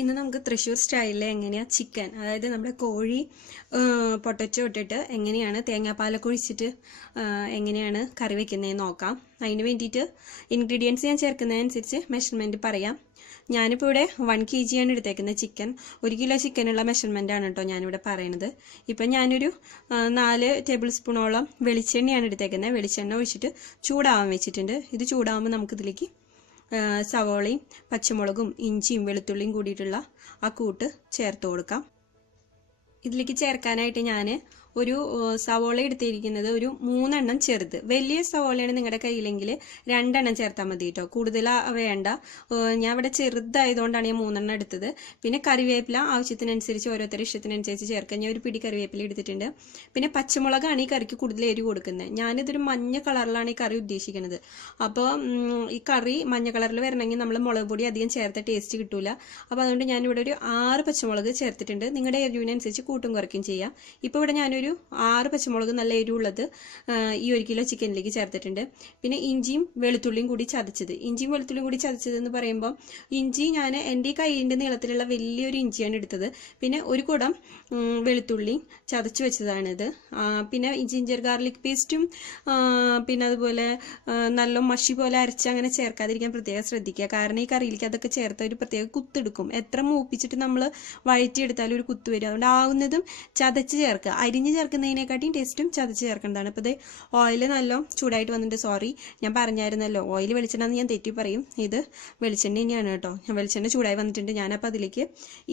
ഇന്ന് നമുക്ക് തൃശ്ശൂർ സ്റ്റൈലിൽ എങ്ങനെയാണ് ചിക്കൻ, അതായത് നമ്മുടെ കോഴി പൊട്ടറ്റോ ഇട്ടിട്ട് എങ്ങനെയാണ് തേങ്ങാപ്പാലൊക്കെ ഒഴിച്ചിട്ട് എങ്ങനെയാണ് കറി വെക്കുന്നതെന്ന് നോക്കാം. അതിന് വേണ്ടിയിട്ട് ഇൻഗ്രീഡിയൻസ് ഞാൻ ചേർക്കുന്നതനുസരിച്ച് മെഷർമെൻറ്റ് പറയാം. ഞാനിപ്പോൾ ഇവിടെ 1 kg ആണ് എടുത്തേക്കുന്നത് ചിക്കൻ. 1 കിലോ ചിക്കനുള്ള മെഷർമെൻ്റ് ആണ് കേട്ടോ ഞാനിവിടെ പറയണത്. ഇപ്പം ഞാനൊരു 4 ടേബിൾ സ്പൂണോളം വെളിച്ചെണ്ണയാണ് എടുത്തേക്കുന്നത്. വെളിച്ചെണ്ണ ഒഴിച്ചിട്ട് ചൂടാവാൻ വെച്ചിട്ടുണ്ട്. ഇത് ചൂടാവുമ്പോൾ നമുക്കിതിലേക്ക് സവോളയും പച്ചമുളകും ഇഞ്ചിയും വെളുത്തുള്ളിയും കൂടിയിട്ടുള്ള ആ കൂട്ട് ചേർത്ത് കൊടുക്കാം. ഇതിലേക്ക് ചേർക്കാനായിട്ട് ഞാൻ ഒരു സവോള എടുത്തിരിക്കുന്നത് ഒരു 3 എണ്ണം ചെറുത്. വലിയ സവോളയാണ് നിങ്ങളുടെ കയ്യിലെങ്കിൽ 2 എണ്ണം ചേർത്താൽ മതി കേട്ടോ, കൂടുതൽ വേണ്ട. ഞാൻ ഇവിടെ ചെറുതായതുകൊണ്ടാണ് ഞാൻ 3 എണ്ണം എടുത്തത്. പിന്നെ കറിവേപ്പില ആവശ്യത്തിനനുസരിച്ച് ഓരോരുത്തരുടെ ഇഷ്ടത്തിനനുസരിച്ച് ചേർക്കാം. ഞാൻ ഒരു പിടി കറിവേപ്പില എടുത്തിട്ടുണ്ട്. പിന്നെ പച്ചമുളകാണ് ഈ കറിക്ക് കൂടുതൽ എരിവ് കൊടുക്കുന്നത്. ഞാനിതൊരു മഞ്ഞ കളറിലാണ് ഈ കറി ഉദ്ദേശിക്കുന്നത്. അപ്പോൾ ഈ കറി മഞ്ഞ കളറിൽ വരണമെങ്കിൽ നമ്മൾ മുളക് പൊടി അധികം ചേർത്ത ടേസ്റ്റ് കിട്ടൂല. അപ്പോൾ അതുകൊണ്ട് ഞാനിവിടെ ഒരു 6 പച്ചമുളക് ചേർത്തിട്ടുണ്ട്. നിങ്ങളുടെ എരിവിനനുസരിച്ച് കൂട്ടും കുറയ്ക്കും ചെയ്യാം. ഇപ്പോൾ ഇവിടെ ഞാനൊരു 6 പച്ചമുളക് നല്ല എരിവുള്ളത് ഈ 1 കിലോ ചിക്കനിലേക്ക് ചേർത്തിട്ടുണ്ട്. പിന്നെ ഇഞ്ചിയും വെളുത്തുള്ളിയും കൂടി ചതച്ചത്. ഇഞ്ചിയും വെളുത്തുള്ളിയും കൂടി ചതച്ചതെന്ന് പറയുമ്പോൾ ഇഞ്ചി ഞാൻ എൻ്റെ കൈയിൻ്റെ നീളത്തിലുള്ള വലിയൊരു ഇഞ്ചിയാണ് എടുത്തത്. പിന്നെ ഒരു കുടം വെളുത്തുള്ളി ചതച്ച് വെച്ചതാണിത്. പിന്നെ ജിഞ്ചർ ഗാർലിക് പേസ്റ്റും പിന്നെ അതുപോലെ നല്ല മഷി പോലെ അരച്ച് അങ്ങനെ ചേർക്കാതിരിക്കാൻ പ്രത്യേകം ശ്രദ്ധിക്കുക. കാരണം ഈ കറിയിലേക്ക് അതൊക്കെ ചേർത്ത് ഒരു പ്രത്യേക കുത്തെടുക്കും. എത്ര മൂപ്പിച്ചിട്ട് നമ്മൾ വഴറ്റിയെടുത്താലും ഒരു കുത്ത് വരും. അതുകൊണ്ട് ആവുന്നതും ചതച്ച് ചേർക്കുക. അരിഞ്ഞ് ചേർക്കുന്നതിനെക്കാട്ടിയും ടേസ്റ്റും ചതച്ച് ചേർക്കേണ്ടതാണ്. അപ്പോൾ ഇത് ഓയിൽ നല്ല ചൂടായിട്ട് വന്നിട്ട്, സോറി ഞാൻ പറഞ്ഞായിരുന്നല്ലോ ഓയിൽ വെളിച്ചെണ്ണ ഞാൻ തെറ്റി പറയും, ഇത് വെളിച്ചെണ്ണ തന്നെയാണ് കേട്ടോ. വെളിച്ചെണ്ണ ചൂടായി വന്നിട്ടുണ്ട്. ഞാനപ്പോൾ അതിലേക്ക്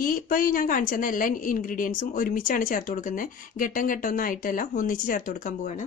ഇപ്പോൾ ഞാൻ കാണിച്ചു തന്ന എല്ലാ ഇൻഗ്രീഡിയൻസും ഒരുമിച്ചാണ് ചേർത്ത് കൊടുക്കുന്നത്. ഘട്ടം ഘട്ടമൊന്നും ആയിട്ടല്ല, ഒന്നിച്ച് ചേർത്ത് കൊടുക്കാൻ പോവാണ്.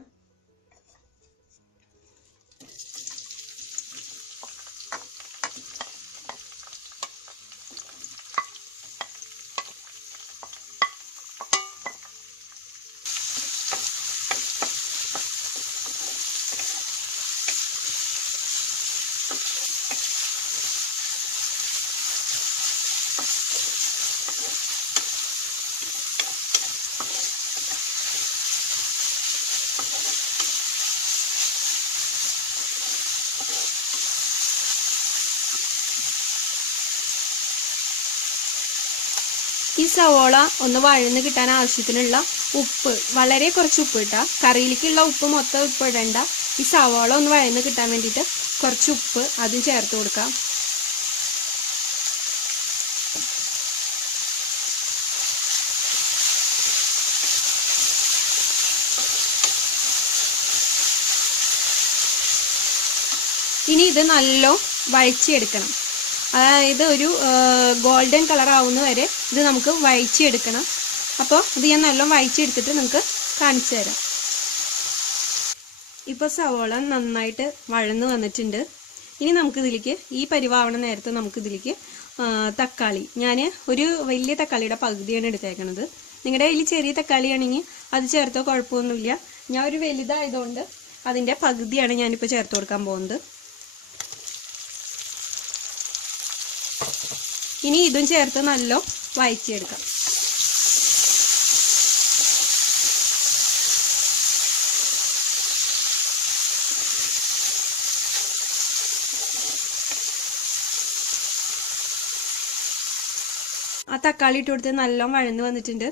ഈ സവോള ഒന്ന് വഴന്ന് കിട്ടാൻ ആവശ്യത്തിനുള്ള ഉപ്പ്, വളരെ കുറച്ച് ഉപ്പ് ഇട്ടാൽ കറിയിലേക്കുള്ള ഉപ്പ് മൊത്തം ഉപ്പ് ഇടണ്ട. ഈ സവോള ഒന്ന് വഴന്ന് കിട്ടാൻ വേണ്ടിയിട്ട് കുറച്ച് ഉപ്പ് അതും ചേർത്ത് കൊടുക്കാം. ഇനി ഇത് നല്ല വഴച്ചെടുക്കണം. അതായത് ഒരു ഗോൾഡൻ കളർ ആവുന്ന വരെ ഇത് നമുക്ക് വഴച്ചെടുക്കണം. അപ്പോൾ ഇത് ഞാൻ നല്ല വഴച്ചെടുത്തിട്ട് നിങ്ങൾക്ക് കാണിച്ചു തരാം. ഇപ്പോൾ സവോള നന്നായിട്ട് വഴന്ന് വന്നിട്ടുണ്ട്. ഇനി നമുക്കിതിലേക്ക് ഈ പരിവാവണ നേരത്തെ നമുക്കിതിലേക്ക് തക്കാളി, ഞാൻ ഒരു വലിയ തക്കാളിയുടെ പകുതിയാണ് എടുത്തേക്കണത്. നിങ്ങളുടെ കയ്യിൽ ചെറിയ തക്കാളിയാണെങ്കിൽ അത് ചേർത്തോ കുഴപ്പമൊന്നുമില്ല. ഞാൻ ഒരു വലുതായതുകൊണ്ട് അതിൻ്റെ പകുതിയാണ് ഞാനിപ്പോൾ ചേർത്ത് കൊടുക്കാൻ പോകുന്നത്. ഇനി ഇതും ചേർത്ത് നല്ല വഴറ്റിയെടുക്കാം. ആ തക്കാളി ഇട്ട് കൊടുത്ത് നല്ല വഴന്ന് വന്നിട്ടുണ്ട്.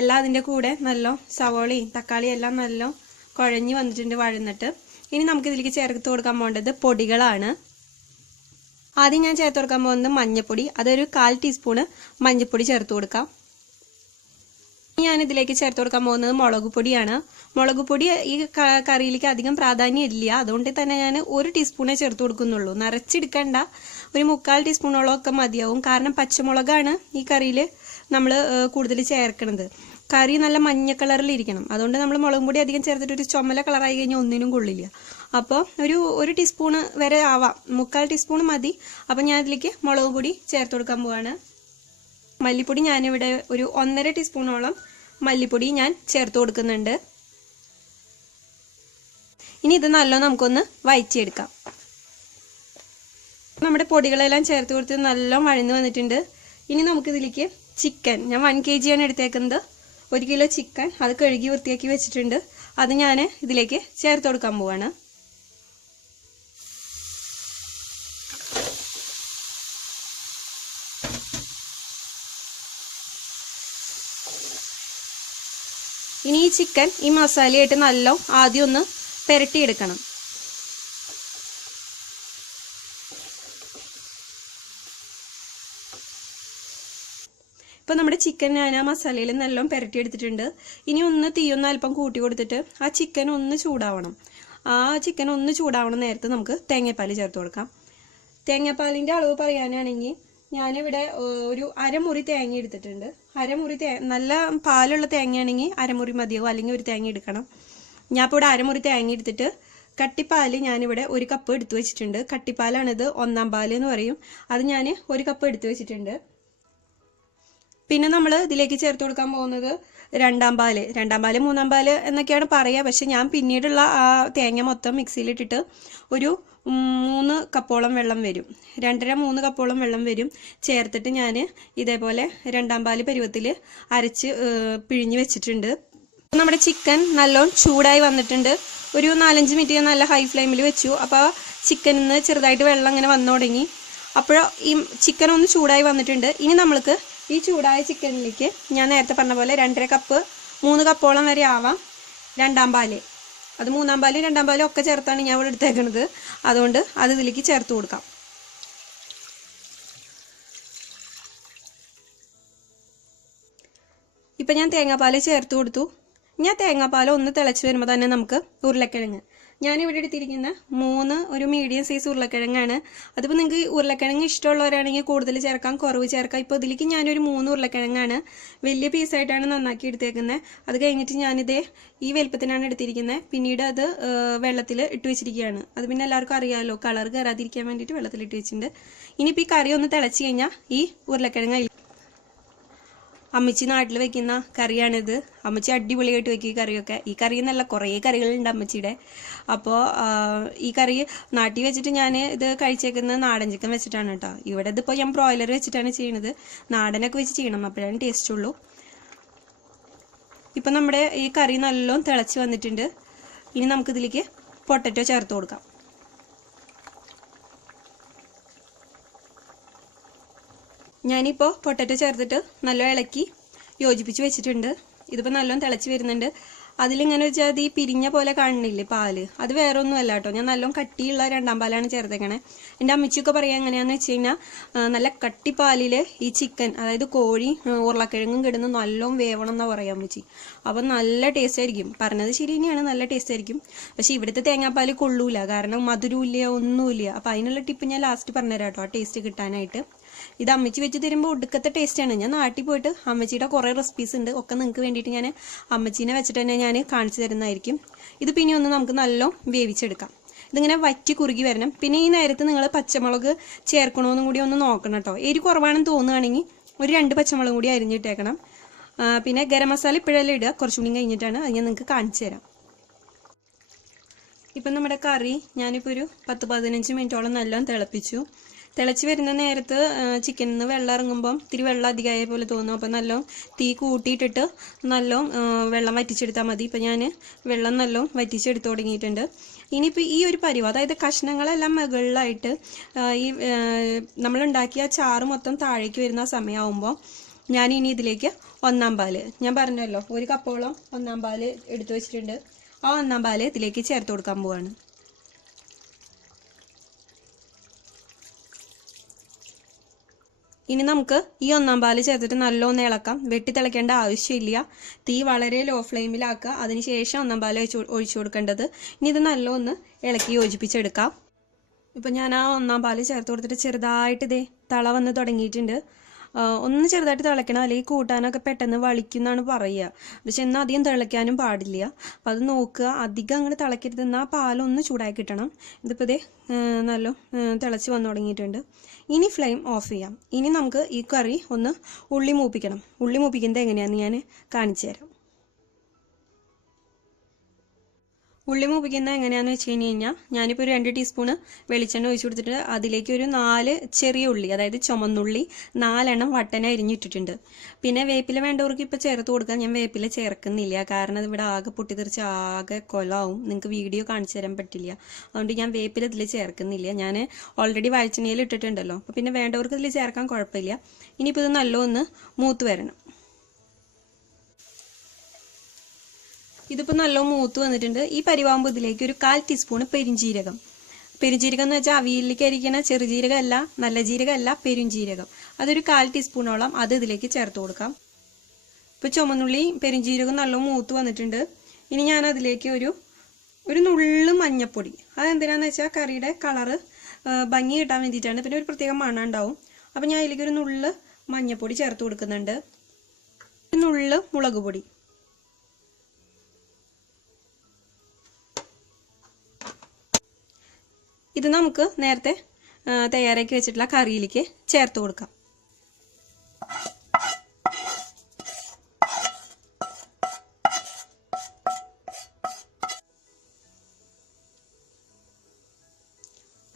എല്ലാം അതിൻ്റെ കൂടെ നല്ല സവോളയും തക്കാളിയും എല്ലാം നല്ല കുഴഞ്ഞ് വന്നിട്ടുണ്ട് വഴന്നിട്ട്. ഇനി നമുക്കിതിലേക്ക് ചേർത്ത് കൊടുക്കാൻ പോകേണ്ടത് പൊടികളാണ്. ആദ്യം ഞാൻ ചേർത്ത് കൊടുക്കാൻ പോകുന്നത് മഞ്ഞൾപ്പൊടി. അതൊരു 1/4 ടീസ്പൂണ് മഞ്ഞൾപ്പൊടി ചേർത്ത് കൊടുക്കാം. ഞാനിതിലേക്ക് ചേർത്ത് കൊടുക്കാൻ പോകുന്നത് മുളക് പൊടിയാണ്. മുളക് പൊടി ഈ കറിയിലേക്ക് അധികം പ്രാധാന്യം ഇല്ല, അതുകൊണ്ട് തന്നെ ഞാൻ 1 ടീസ്പൂണേ ചേർത്ത് കൊടുക്കുന്നുള്ളൂ. നിറച്ചെടുക്കണ്ട, ഒരു 1/4 ടീസ്പൂണോളം ഒക്കെ മതിയാവും. കാരണം പച്ചമുളകാണ് ഈ കറിയിൽ നമ്മൾ കൂടുതൽ ചേർക്കണത്. കറി നല്ല മഞ്ഞ കളറിലിരിക്കണം. അതുകൊണ്ട് നമ്മൾ മുളക് പൊടി അധികം ചേർത്തിട്ട് ഒരു ചുമല കളറായി കഴിഞ്ഞാൽ ഒന്നിനും കൊള്ളില്ല. അപ്പോൾ ഒരു ടീസ്പൂണ് വരെ ആവാം, 1/4 ടീസ്പൂൺ മതി. അപ്പം ഞാൻ അതിലേക്ക് മുളക് പൊടി ചേർത്ത് കൊടുക്കാൻ പോവാണ്. മല്ലിപ്പൊടി ഞാനിവിടെ ഒരു 1.5 ടീസ്പൂണോളം മല്ലിപ്പൊടി ഞാൻ ചേർത്ത് കൊടുക്കുന്നുണ്ട്. ഇനി ഇത് നല്ലോണം നമുക്കൊന്ന് വഴറ്റിയെടുക്കാം. നമ്മുടെ പൊടികളെല്ലാം ചേർത്ത് കൊടുത്ത് നല്ല വഴന്ന് വന്നിട്ടുണ്ട്. ഇനി നമുക്കിതിലേക്ക് ചിക്കൻ, ഞാൻ 1 kg ആണ് എടുത്തേക്കുന്നത്. 1 കിലോ ചിക്കൻ അത് കഴുകി വൃത്തിയാക്കി വെച്ചിട്ടുണ്ട്. അത് ഞാൻ ഇതിലേക്ക് ചേർത്ത് കൊടുക്കാൻ പോവാണ്. ഇനി ഈ ചിക്കൻ ഈ മസാലയായിട്ട് നല്ല ആദ്യം ഒന്ന് പുരട്ടിയെടുക്കണം. ഇപ്പം നമ്മുടെ ചിക്കൻ ഞാൻ ആ മസാലയിൽ നല്ലോണം പുരട്ടിയെടുത്തിട്ടുണ്ട്. ഇനി ഒന്ന് തീയൊന്ന് അല്പം കൂട്ടി കൊടുത്തിട്ട് ആ ചിക്കൻ ഒന്ന് ചൂടാവണം. ആ ചിക്കൻ ഒന്ന് ചൂടാവണം നേരത്ത് നമുക്ക് തേങ്ങാപ്പാൽ ചേർത്ത് കൊടുക്കാം. തേങ്ങാപ്പാലിൻ്റെ അളവ് പറയാനാണെങ്കിൽ ഞാനിവിടെ ഒരു അരമുറി തേങ്ങ എടുത്തിട്ടുണ്ട്. അരമുറി നല്ല പാലുള്ള തേങ്ങയാണെങ്കിൽ അരമുറി മതിയാവും, അല്ലെങ്കിൽ ഒരു തേങ്ങ എടുക്കണം. ഞാൻ ഇപ്പോൾ ഇവിടെ അരമുറി തേങ്ങ എടുത്തിട്ട് കട്ടിപ്പാൽ ഞാനിവിടെ 1 കപ്പ് എടുത്തു വെച്ചിട്ടുണ്ട്. കട്ടിപ്പാലാണിത്, 1-ാം പാൽ എന്ന് പറയും. അത് ഞാൻ 1 കപ്പ് എടുത്തു വെച്ചിട്ടുണ്ട്. പിന്നെ നമ്മൾ ഇതിലേക്ക് ചേർത്ത് കൊടുക്കാൻ പോകുന്നത് 2-ാം പാൽ, 3-ാം പാൽ എന്നൊക്കെയാണ് പറയുക. പക്ഷെ ഞാൻ പിന്നീടുള്ള ആ തേങ്ങ മൊത്തം മിക്സിയിലിട്ടിട്ട് ഒരു 3 കപ്പോളം വെള്ളം വരും, 2.5-3 കപ്പോളം വെള്ളം വരും ചേർത്തിട്ട് ഞാൻ ഇതേപോലെ 2-ാം പാൽ പരുവത്തിൽ അരച്ച് പിഴിഞ്ഞ് വെച്ചിട്ടുണ്ട്. നമ്മുടെ ചിക്കൻ നല്ലോണം ചൂടായി വന്നിട്ടുണ്ട്. ഒരു 4-5 മിനിറ്റ് ഞാൻ നല്ല ഹൈ ഫ്ലെയിമിൽ വെച്ചു. അപ്പോൾ ചിക്കനിൽ നിന്ന് ചെറുതായിട്ട് വെള്ളം ഇങ്ങനെ വന്നു തുടങ്ങി. അപ്പോൾ ഈ ചിക്കൻ ഒന്ന് ചൂടായി വന്നിട്ടുണ്ട്. ഇനി നമ്മൾക്ക് ഈ ചൂടായ ചിക്കനിലേക്ക് ഞാൻ നേരത്തെ പറഞ്ഞ പോലെ 2.5 കപ്പ് 3 കപ്പോളം വരെ ആവാം 2-ാം പാൽ. അത് 3-ാം പാലും 2-ാം പാലും ഒക്കെ ചേർത്താണ് ഞാൻ ഇവിടെ എടുത്തേക്കുന്നത്. അതുകൊണ്ട് അത് ഇതിലേക്ക് ചേർത്ത് കൊടുക്കാം. ഇപ്പം ഞാൻ തേങ്ങാപ്പാൽ ചേർത്ത് കൊടുത്തു. ഞാൻ തേങ്ങാപ്പാൽ ഒന്ന് തിളച്ച് വരുമ്പോൾ തന്നെ നമുക്ക് ഉരുളക്കിഴങ്ങ്, ഞാനിവിടെ എടുത്തിരിക്കുന്ന 3 ഒരു മീഡിയം സൈസ് ഉരുളക്കിഴങ്ങാണ്. അതിപ്പോൾ നിങ്ങൾക്ക് ഉരുളക്കിഴങ്ങ് ഇഷ്ടമുള്ളവരാണെങ്കിൽ കൂടുതൽ ചേർക്കാം, കുറവ് ചേർക്കാം. ഇപ്പോൾ ഇതിലേക്ക് ഞാനൊരു 3 ഉരുളക്കിഴങ്ങാണ് വലിയ പീസായിട്ടാണ് നന്നാക്കി എടുത്തേക്കുന്നത്. അത് കഴിഞ്ഞിട്ട് ഞാനിതേ ഈ വലുപ്പത്തിനാണ് എടുത്തിരിക്കുന്നത്. പിന്നീട് അത് വെള്ളത്തിൽ ഇട്ട് വെച്ചിരിക്കുകയാണ്. അത് പിന്നെ എല്ലാവർക്കും അറിയാമല്ലോ, കളർ കയറാതിരിക്കാൻ വേണ്ടിയിട്ട് വെള്ളത്തിൽ ഇട്ട് വെച്ചിട്ടുണ്ട്. ഇനിയിപ്പോൾ ഈ കറി ഒന്ന് തിളച്ച് കഴിഞ്ഞാൽ ഈ ഉരുളക്കിഴങ്ങ് അമ്മച്ചി നാട്ടിൽ വെക്കുന്ന കറിയാണിത്. അമ്മച്ചി അടിപൊളിയായിട്ട് വെക്കും ഈ കറിയൊക്കെ. ഈ കറി എന്നല്ല, കുറേ കറികളുണ്ട് അമ്മച്ചിയുടെ. അപ്പോൾ ഈ കറി നാട്ടിൽ വെച്ചിട്ട് ഞാൻ ഇത് കഴിച്ചേക്കുന്നത് നാടൻ ചിക്കൻ വെച്ചിട്ടാണ് കേട്ടോ. ഇവിടെ ഇതിപ്പോൾ ഞാൻ ബ്രോയിലർ വെച്ചിട്ടാണ് ചെയ്യുന്നത്. നാടനൊക്കെ വെച്ച് ചെയ്യണം, അപ്പോഴാണ് ടേസ്റ്റ് ഉള്ളൂ. ഇപ്പം നമ്മുടെ ഈ കറി നല്ലോണം തിളച്ച് വന്നിട്ടുണ്ട്. ഇനി നമുക്കിതിലേക്ക് പൊട്ടറ്റോ ചേർത്ത് കൊടുക്കാം. ഞാനിപ്പോൾ പൊട്ടറ്റോ ചേർത്തിട്ട് നല്ല ഇളക്കി യോജിപ്പിച്ച് വെച്ചിട്ടുണ്ട്. ഇതിപ്പോൾ നല്ലോണം തിളച്ച് വരുന്നുണ്ട്. അതിലിങ്ങനെ ഒരു ജാതി പിരിഞ്ഞ പോലെ കാണുന്നില്ലേ പാല്, അത് വേറെ ഒന്നുമല്ല കേട്ടോ. ഞാൻ നല്ലോണം കട്ടിയുള്ള 2-ാം പാലാണ് ചേർത്തേക്കണേ. എൻ്റെ അമ്മച്ചിയൊക്കെ പറയുക എങ്ങനെയാണെന്ന് വെച്ച് കഴിഞ്ഞാൽ നല്ല കട്ടിപ്പാലിൽ ഈ ചിക്കൻ, അതായത് കോഴി ഉരുളക്കിഴങ്ങും കിടന്ന് നല്ലോണം വേവണം എന്നാണ് പറയുക അമ്മച്ചി. അപ്പം നല്ല ടേസ്റ്റ് ആയിരിക്കും. പറഞ്ഞത് ശരി തന്നെയാണ്, നല്ല ടേസ്റ്റ് ആയിരിക്കും. പക്ഷേ ഇവിടുത്തെ തേങ്ങാപ്പാൽ കൊള്ളൂല, കാരണം മധുരമില്ല, ഒന്നുമില്ല. അപ്പം അതിനുള്ള ടിപ്പ് ഞാൻ ലാസ്റ്റ് പറഞ്ഞുതരാം കേട്ടോ, ആ ടേസ്റ്റ് കിട്ടാനായിട്ട്. ഇത് അമ്മച്ചി വെച്ച് തരുമ്പോൾ ഒടുക്കത്തെ ടേസ്റ്റാണ്. ഞാൻ നാട്ടിൽ പോയിട്ട് അമ്മച്ചിയുടെ കുറേ റെസിപ്പീസ് ഉണ്ട്, ഒക്കെ നിങ്ങൾക്ക് വേണ്ടിയിട്ട് ഞാൻ അമ്മച്ചീനെ വെച്ചിട്ട് തന്നെ ഞാൻ കാണിച്ചു തരുന്നതായിരിക്കും. ഇത് പിന്നെ ഒന്ന് നമുക്ക് നല്ലോണം വേവിച്ചെടുക്കാം. ഇതിങ്ങനെ വറ്റി കുറുകി വരണം. പിന്നെ ഈ നേരത്ത് നിങ്ങൾ പച്ചമുളക് ചേർക്കണമെന്നും കൂടി ഒന്ന് നോക്കണം കേട്ടോ. എരി കുറവാണെന്ന് തോന്നുകയാണെങ്കിൽ ഒരു 2 പച്ചമുളകും കൂടി അരിഞ്ഞിട്ടേക്കണം. പിന്നെ ഗരം മസാല ഇപ്പോഴെല്ലാം ഇടുക, കുറച്ചുകൂടി കഴിഞ്ഞിട്ടാണ്. അത് ഞാൻ നിങ്ങൾക്ക് കാണിച്ചു തരാം. ഇപ്പം നമ്മുടെ കറി ഞാനിപ്പോൾ ഒരു 10-15 മിനിറ്റോളം നല്ലോണം തിളപ്പിച്ചു. തിളച്ച് വരുന്ന നേരത്ത് ചിക്കനിൽ നിന്ന് വെള്ളം ഇറങ്ങുമ്പം ഇത്തിരി വെള്ളം അധികമായ പോലെ തോന്നും. അപ്പം നല്ലോണം തീ കൂട്ടിയിട്ടിട്ട് നല്ലോണം വെള്ളം വറ്റിച്ചെടുത്താൽ മതി. ഇപ്പം ഞാൻ വെള്ളം നല്ലോണം വറ്റിച്ചെടുത്ത് തുടങ്ങിയിട്ടുണ്ട്. ഇനിയിപ്പോൾ ഈ ഒരു പരിവം, അതായത് കഷ്ണങ്ങളെല്ലാം മുകളിലായിട്ട് ഈ നമ്മളുണ്ടാക്കിയ ചാറ് മൊത്തം താഴേക്ക് വരുന്ന സമയമാകുമ്പോൾ ഞാൻ ഇനി ഇതിലേക്ക് 1-ാം പാൽ, ഞാൻ പറഞ്ഞല്ലോ 1 കപ്പോളം 1-ാം പാൽ എടുത്തു വെച്ചിട്ടുണ്ട്. ആ 1-ാം പാൽ ഇതിലേക്ക് ചേർത്ത് കൊടുക്കാൻ പോവാണ്. ഇനി നമുക്ക് ഈ 1-ാം പാൽ ചേർത്തിട്ട് നല്ലോണം ഇളക്കാം. വെട്ടി തിളയ്ക്കേണ്ട ആവശ്യമില്ല. തീ വളരെ ലോ ഫ്ലെയിമിലാക്കുക. അതിനുശേഷം 1-ാം പാൽ ഒഴിച്ചു കൊടുക്കേണ്ടത്. ഇനി ഇത് നല്ലോണം ഇളക്കി യോജിപ്പിച്ചെടുക്കാം. ഇപ്പം ഞാൻ ആ 1-ാം പാൽ ചേർത്ത് കൊടുത്തിട്ട് ചെറുതായിട്ട് ഇതേ തള വന്ന് തുടങ്ങിയിട്ടുണ്ട്. ഒന്ന് ചെറുതായിട്ട് തിളയ്ക്കണം, അല്ലെങ്കിൽ കൂട്ടാനൊക്കെ പെട്ടെന്ന് വളിക്കുന്നാണ് പറയുക. പക്ഷെ എന്നാൽ അധികം തിളയ്ക്കാനും പാടില്ല. അപ്പം അത് നോക്കുക, അധികം അങ്ങോട്ട് തിളക്കരുത്. എന്നാൽ പാലൊന്ന് ചൂടായി കിട്ടണം. ഇതിപ്പോൾ ഇതേ നല്ല തിളച്ച് വന്നു തുടങ്ങിയിട്ടുണ്ട്. ഇനി ഫ്ലെയിം ഓഫ് ചെയ്യാം. ഇനി നമുക്ക് ഈ കറി ഒന്ന് ഉള്ളി മൂപ്പിക്കണം. ഉള്ളി മൂപ്പിക്കുന്നത് എങ്ങനെയാണെന്ന് ഞാൻ കാണിച്ചു തരാം. ഉള്ളി മൂപ്പിക്കുന്നത് എങ്ങനെയാണെന്ന് വെച്ച് കഴിഞ്ഞാൽ ഞാനിപ്പോൾ ഒരു 2 ടീസ്പൂണ് വെളിച്ചെണ്ണ ഒഴിച്ചു കൊടുത്തിട്ട് അതിലേക്ക് ഒരു 4 ചെറിയ ഉള്ളി, അതായത് ചുമന്നുള്ളി 4 എണ്ണം വട്ടന അരിഞ്ഞിട്ടിട്ടുണ്ട്. പിന്നെ വേപ്പില വേണ്ടവർക്ക് ഇപ്പോൾ ചേർത്ത് കൊടുക്കാം. ഞാൻ വേപ്പില ചേർക്കുന്നില്ല, കാരണം അതിവിടെ ആകെ പൊട്ടിത്തെറിച്ച് ആകെ കൊലാവും. നിങ്ങൾക്ക് വീഡിയോ കാണിച്ചു തരാൻ പറ്റില്ല. അതുകൊണ്ട് ഞാൻ വേപ്പില ഇതിൽ ചേർക്കുന്നില്ല. ഞാൻ ഓൾറെഡി വെളിച്ചെണ്ണയിൽ ഇട്ടിട്ടുണ്ടല്ലോ. അപ്പോൾ പിന്നെ വേണ്ടവർക്ക് ഇതിൽ ചേർക്കാൻ കുഴപ്പമില്ല. ഇനിയിപ്പോൾ ഇത് നല്ലോണം മൂത്ത് വരണം. ഇതിപ്പോൾ നല്ല മൂത്ത് വന്നിട്ടുണ്ട്. ഈ പരിവാകുമ്പോൾ ഇതിലേക്ക് ഒരു 1/4 ടീസ്പൂണ് പെരുംജീരകം. പെരുംജീരകം എന്ന് വെച്ചാൽ അവിയലിലേക്ക് അരിക്കണ ചെറുജീരകം അല്ല, നല്ല ജീരകം അല്ല, പെരുംജീരകം. അതൊരു 1/4 ടീസ്പൂണോളം അത് ഇതിലേക്ക് ചേർത്ത് കൊടുക്കാം. ഇപ്പോൾ ചുമന്നുള്ളി പെരുംജീരകം നല്ല മൂത്ത് വന്നിട്ടുണ്ട്. ഇനി ഞാൻ അതിലേക്ക് ഒരു നുള്ള് മഞ്ഞപ്പൊടി. അതെന്തിനാന്ന് വെച്ചാൽ കറിയുടെ കളറ് ഭംഗി കിട്ടാൻ വേണ്ടിയിട്ടാണ്. പിന്നെ ഒരു പ്രത്യേക മണം ഉണ്ടാവും. അപ്പം ഞാൻ അതിലേക്ക് ഒരു നുള്ള് മഞ്ഞപ്പൊടി ചേർത്ത് കൊടുക്കുന്നുണ്ട്. ഒരു നുള്ള് മുളക് പൊടി. ഇത് നമുക്ക് നേരത്തെ തയ്യാറാക്കി വെച്ചിട്ടുള്ള കറിയിലേക്ക് ചേർത്ത് കൊടുക്കാം.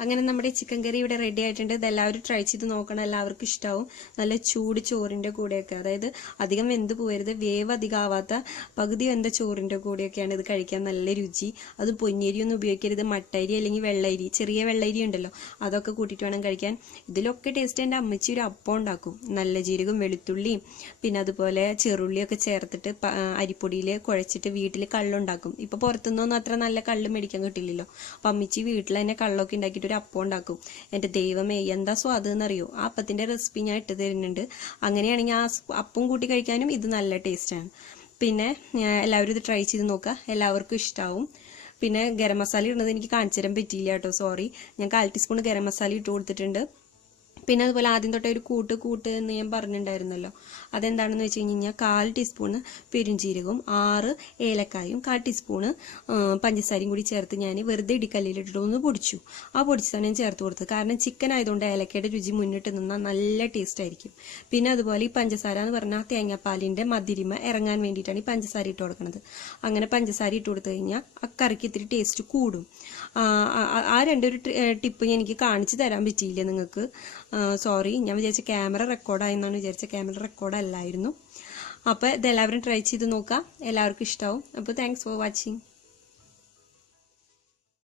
അങ്ങനെ നമ്മുടെ ചിക്കൻ കറി ഇവിടെ റെഡി ആയിട്ടുണ്ട്. ഇതെല്ലാവരും ട്രൈ ചെയ്ത് നോക്കണം, എല്ലാവർക്കും ഇഷ്ടമാവും. നല്ല ചൂട് ചോറിൻ്റെ കൂടെയൊക്കെ, അതായത് അധികം വെന്ത് പോകരുത്, വേവ് അധികം ആവാത്ത പകുതി വെന്ത ചോറിൻ്റെ കൂടെയൊക്കെയാണ് ഇത് കഴിക്കാൻ നല്ല രുചി. അത് പൊന്നിയരിയൊന്നും ഉപയോഗിക്കരുത്, മട്ടരി അല്ലെങ്കിൽ വെള്ളരി, ചെറിയ വെള്ളരി ഉണ്ടല്ലോ, അതൊക്കെ കൂട്ടിയിട്ട് വേണം കഴിക്കാൻ. ഇതിലൊക്കെ ടേസ്റ്റ് എൻ്റെ അമ്മച്ചി ഒരു അപ്പം ഉണ്ടാക്കും. നല്ല ജീരകം, വെളുത്തുള്ളിയും പിന്നെ അതുപോലെ ചെറുള്ളിയൊക്കെ ചേർത്തിട്ട് അരിപ്പൊടിയിൽ കുഴച്ചിട്ട് വീട്ടിൽ കള്ളുണ്ടാക്കും. ഇപ്പോൾ പുറത്തുനിന്നൊന്നും അത്ര നല്ല കള്ള് മേടിക്കാൻ കിട്ടില്ലല്ലോ. അപ്പം അമ്മച്ചി വീട്ടിൽ തന്നെ കള്ളൊക്കെ ഉണ്ടാക്കിയിട്ട് ഒരു അപ്പം ഉണ്ടാക്കും. എൻ്റെ ദൈവമേ, എന്താ സ്വാദ് എന്നറിയോ. ആ അപ്പത്തിൻ്റെ റെസിപ്പി ഞാൻ ഇട്ട് തരുന്നുണ്ട്. അങ്ങനെയാണെങ്കിൽ ആ അപ്പം കൂട്ടി കഴിക്കാനും ഇത് നല്ല ടേസ്റ്റാണ്. പിന്നെ എല്ലാവരും ഇത് ട്രൈ ചെയ്ത് നോക്കുക, എല്ലാവർക്കും ഇഷ്ടമാവും. പിന്നെ ഗരം മസാല ഇടുന്നത് എനിക്ക് കാണിച്ചു തരാൻ പറ്റിയില്ല കേട്ടോ, സോറി. ഞാൻ 1/4 ടീസ്പൂൺ ഗരം മസാല ഇട്ട് കൊടുത്തിട്ടുണ്ട്. പിന്നെ അതുപോലെ ആദ്യം തൊട്ടേ ഒരു കൂട്ട് എന്ന് ഞാൻ പറഞ്ഞിട്ടുണ്ടായിരുന്നല്ലോ. അതെന്താണെന്ന് വെച്ച് കഴിഞ്ഞാൽ 1/4 ടീസ്പൂണ് പെരുംജീരകവും 6 ഏലക്കായും 1/4 ടീസ്പൂണ് പഞ്ചസാരയും കൂടി ചേർത്ത് ഞാൻ വെറുതെ ഇടിക്കല്ലിലിട്ടിട്ട് ഒന്ന് പൊടിച്ചു. ആ പൊടിച്ചാണ് ഞാൻ ചേർത്ത് കൊടുത്തത്. കാരണം ചിക്കൻ ആയതുകൊണ്ട് ഏലക്കയുടെ രുചി മുന്നിട്ട് നിന്നാൽ നല്ല ടേസ്റ്റ് ആയിരിക്കും. പിന്നെ അതുപോലെ ഈ പഞ്ചസാര എന്ന് പറഞ്ഞാൽ തേങ്ങാപ്പാലിൻ്റെ മധുരിമ ഇറങ്ങാൻ വേണ്ടിയിട്ടാണ് ഈ പഞ്ചസാര ഇട്ട് കൊടുക്കുന്നത്. അങ്ങനെ പഞ്ചസാര ഇട്ട് കൊടുത്തു കഴിഞ്ഞാൽ ആ കറിക്ക് ഇത്തിരി ടേസ്റ്റ് കൂടും. ആ രണ്ടൊരു ടിപ്പ് എനിക്ക് കാണിച്ചു തരാൻ പറ്റിയില്ല നിങ്ങൾക്ക്, സോറി. ഞാൻ വിചാരിച്ച ക്യാമറ റെക്കോർഡായെന്നാണ് വിചാരിച്ച, ക്യാമറ റെക്കോർഡല്ലായിരുന്നു. അപ്പോൾ ഇതെല്ലാവരും ട്രൈ ചെയ്ത് നോക്കുക, എല്ലാവർക്കും ഇഷ്ടമാവും. അപ്പോൾ താങ്ക്സ് ഫോർ വാച്ചിങ്.